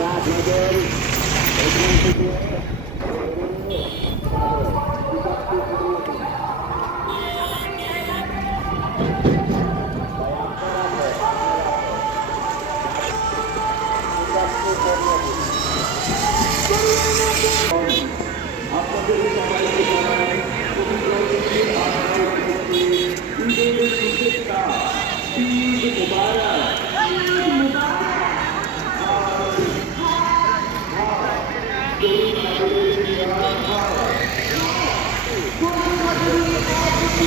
রাজনগর যে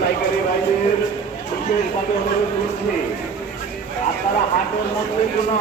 পাইকারি ভাইদের করছি আপনারা হাটের মধ্যে কোনো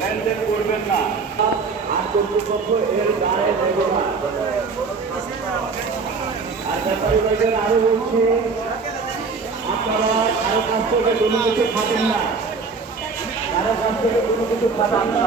লেনদেন করবেন না। আর কর্তৃপক্ষ এর গায়ে দেবে না আর ব্যাপারী ভাইদের আরও বলছি আপনারা কারও কাছ থেকে কোনো কিছু খাবেন না। কারও কাছ থেকে কোনো কিছু খাবেন না।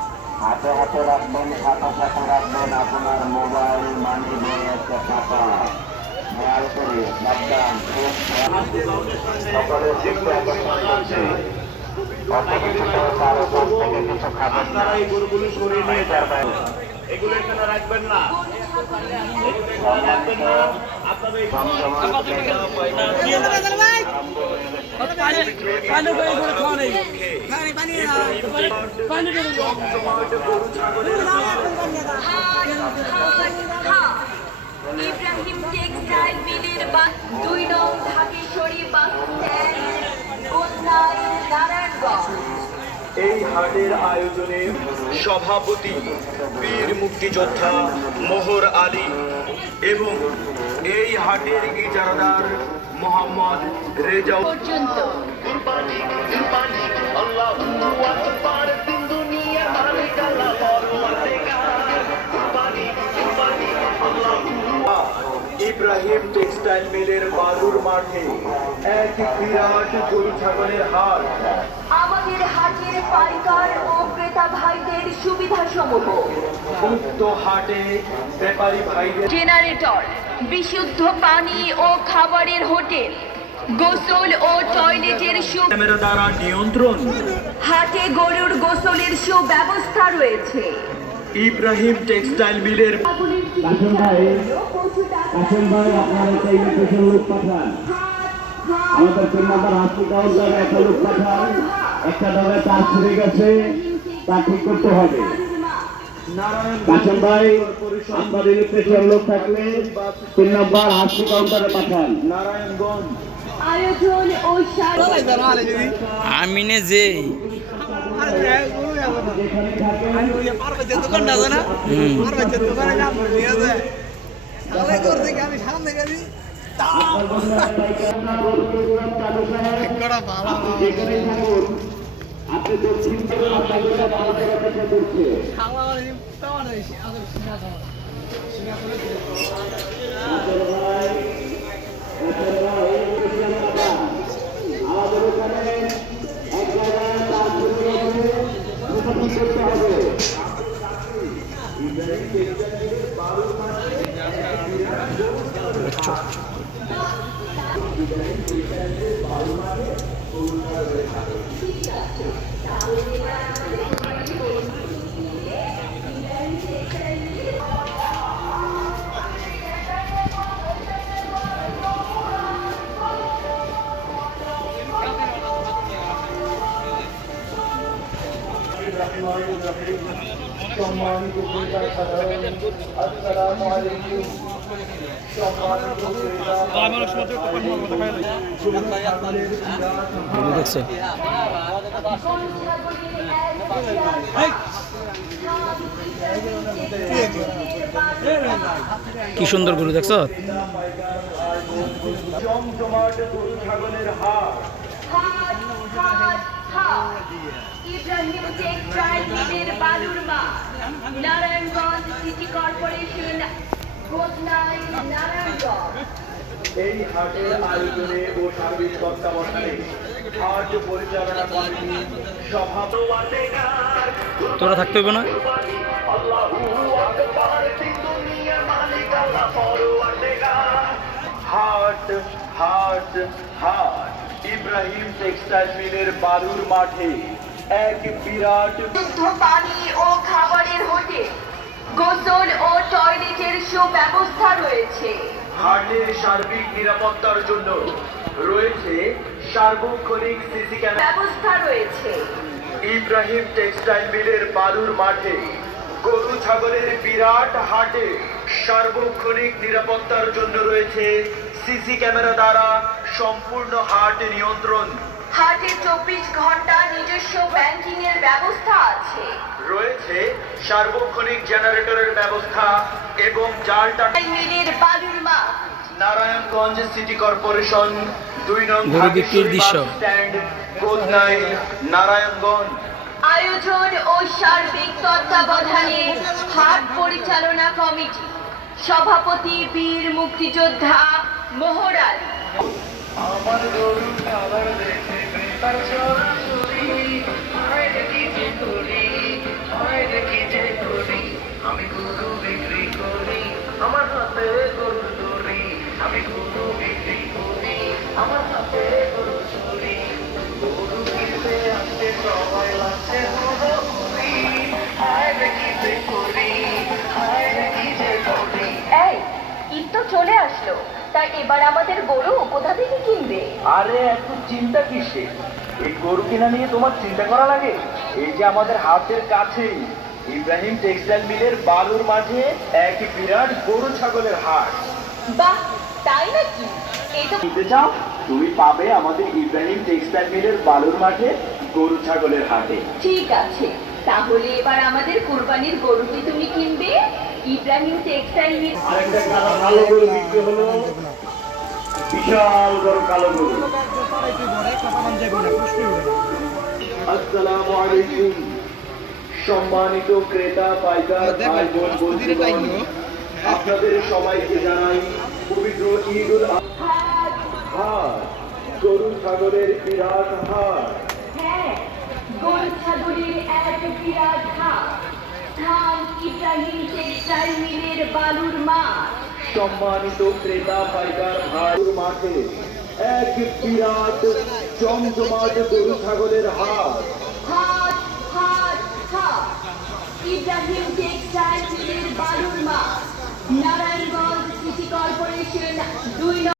একটা হাতে হাতে রাখবেন সাথে সাথে রাখবেন আপনার মোবাইল মানি টাকা খেয়াল করে সাবধান সকলের আকর্ষণ করছে খাবেন না আপনারা এই গরুগুলো সরিয়ে নিয়ে যাবেন এগুলো এখানে রাখবেন না এগুলো এখানে রাখবেন না আপনাদের এই ইব্রাহিম টেক্সটাইল মিলের বাস দুই নং ঢাকেশ্বরী বাস এই হাটের আয়োজনে সভাপতি বীর মুক্তিযোদ্ধা মোহর আলী এবং এই হাটের ইজারাদার মোহাম্মদ রেজাউল পর্যন্ত ইব্রাহিম টেক্সটাইল মিলের বালুর মাঠে। এক বিরাট গরু ছাগলের হাট আমাদের হাটের পাইকার ও ক্রেতা ভাইদের সুবিধা সমূহ উক্ত হাটে ব্যাপারী ভাইদের জেনারেটর বিশুদ্ধ পানি ও খাবারের হোটেল গোসল ও টয়লেটের সু ক্যামেরা দ্বারা নিয়ন্ত্রণ। হাটে গরুর গোসলের সুব্যবস্থা রয়েছে। ইব্রাহিম টেক্সটাইল মিলের ভাই ভাই আপনার একটা ইলেকট্রিশিয়ান লোক পাঠান। আমাদের তিন নম্বর হসপিটাল যাবে একটা লোক পাঠান। একটা ডগা তার ছিঁড়ে গেছে তা ঠিক করতে হবে। ভাই আপনার ইলেকট্রিশিয়ান লোক থাকলে তিন নম্বর হাসি কাউন্টারে পাঠান। নারায়ণগঞ্জ আয়োজন ও সার আমিনে যে দোকানটা আছে না বাচ্চার দোকানে কাম করে নিয়ে যায় তাহলে করতে কি আমি সামনে গেছি ভালো আপনি দক্ষিণ থেকে কথা করছে খাওয়া হয়েছে আগে সিঙ্গাপুর সিঙ্গাপুরে সম্মানিত দেখছ কি সুন্দর গরু দেখছ? জমজমাট গরু ছাগলের হাট বালুর নারায়ণগঞ্জ সিটি কর্পোরেশন নারায়ণগঞ্জ এই হাটের আয়োজনে ও সার্বিক তত্ত্বাবধানে হাট পরিচালনা কমিটি সভাপতি তোরা থাকতে হবে না? হাট হাট হাট ইব্রাহিম টেক্সটাইল মিলের বালুর মাঠে এক বিরাট পানি ও খাবারের হোটেল গোসল ও টয়লেটের সুব্যবস্থা রয়েছে। হাটের সার্বিক নিরাপত্তার জন্য রয়েছে সার্বক্ষণিক সিসি ক্যামেরা। ব্যবস্থা রয়েছে। ইব্রাহিম টেক্সটাইল মিলের বালুর মাঠে গরু ছাগলের বিরাট হাটে সার্বক্ষণিক নিরাপত্তার জন্য রয়েছে সিসি ক্যামেরা দ্বারা সম্পূর্ণ হাট নিয়ন্ত্রণ। হাটে চব্বিশ ঘণ্টা নিজস্ব ব্যাংকিং এর ব্যবস্থা আছে। রয়েছে সার্বক্ষণিক জেনারেটরের ব্যবস্থা এবং জাল টাকা। মিলের বালুর নারায়ণগঞ্জ সিটি কর্পোরেশন দুই নং গরু দৃশ্য। কোদনাই নারায়ণগঞ্জ। আয়োজন ও সার্বিক তত্ত্বাবধানে হাট পরিচালনা কমিটি। সভাপতি বীর মুক্তিযোদ্ধা মোহর আলী। আমার গরু খাবার দেখে। আমি গরু বিক্রি করি আমার হাতে গরু দড়ি আমি গরু বিক্রি করি আমার হাতে গরু চুরি গরু কিনতে আসতে সবাই লাগছে হুড়োহুড়ি হয় দেখি যে করি হয় দেখি যে করি এই, ঈদ তো চলে আসলো। তাই এবার আমাদের গরু কোথা থেকে কিনবে? আরে এত চিন্তা কিসে এই গরু কিনা নিয়ে তোমার চিন্তা করা লাগে? এই যে আমাদের হাতের কাছেই ইব্রাহিম টেক্সটাইল মিলের বালুর মাঝে এক বিরাট গরু ছাগলের হাট বাহ তাই নাকি? নিতে চাও? তুমি পাবে আমাদের ইব্রাহিম টেক্সটাইল মিলের বালুর মাঠে গরু ছাগলের হাটে ঠিক আছে তাহলে এবার আমাদের কোরবানির গরুটি তুমি কিনবে? ইব্রাহিম টেক্সটাইল মিল আরেকটা কালো গরু বিক্রি হলো। বিশাল বড় কালো গরু। আসসালামু আলাইকুম। সম্মানিত ক্রেতা পাইকার ভাই বোন বন্ধুগণ আপনাদের সবাইকে জানাই পবিত্র ঈদ উল হাট। গরু ছাগলের বিরাট হাট। হ্যাঁ গরু ছাগলের এক বিরাট হাট। ধান ইব্রাহিম টেক্সটাইল মিলের বালুর মাঠ। সম্মানিত ক্রেতা পাইকার ভাইয়ের মাঠে এক বিরাট জমজমাট গরু ছাগলের হাট ইব্রাহিম টেক্সটাইল বালুর মা। নারায়ণগঞ্জ সিটি কর্পোরেশন দুই